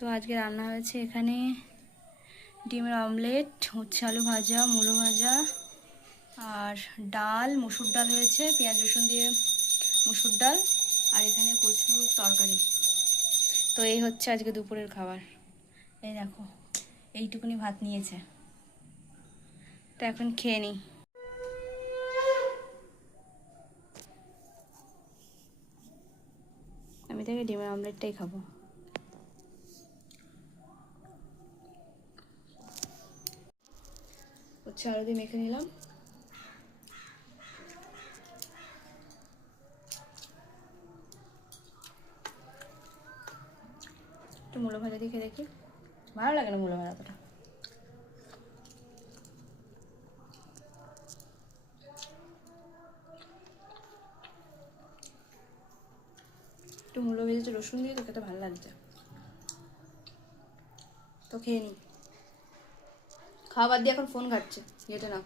তো আজকে রান্না হয়েছে এখানে ডিমের অমলেট, উচ্ছে আলু ভাজা, মূলো ভাজা আর ডাল, মসুর ডাল হয়েছে পেঁয়াজ রসুন দিয়ে মসুর ডাল, আর এখানে কচুর তরকারি। তো এই হচ্ছে আজকে দুপুরের খাবার। এই দেখো এইটুকুনি ভাত নিয়েছে, তো এখন খেয়ে নিই। আমি থেকে ডিমের অমলেটটাই খাবো। উচ্ছে আলু দিয়ে মেখে নিলাম। একটু মূলো ভাজা দিয়ে খেয়ে দেখি, ভালো লাগে না মূলো ভাজাটা। একটু মূলো ভেজেছে রসুন দিয়ে, তো খেতে ভালো লাগছে। তো খেয়ে নিই। খাওয়া বাদ দিয়ে এখন ফোন ঘাটছে, যেটা না।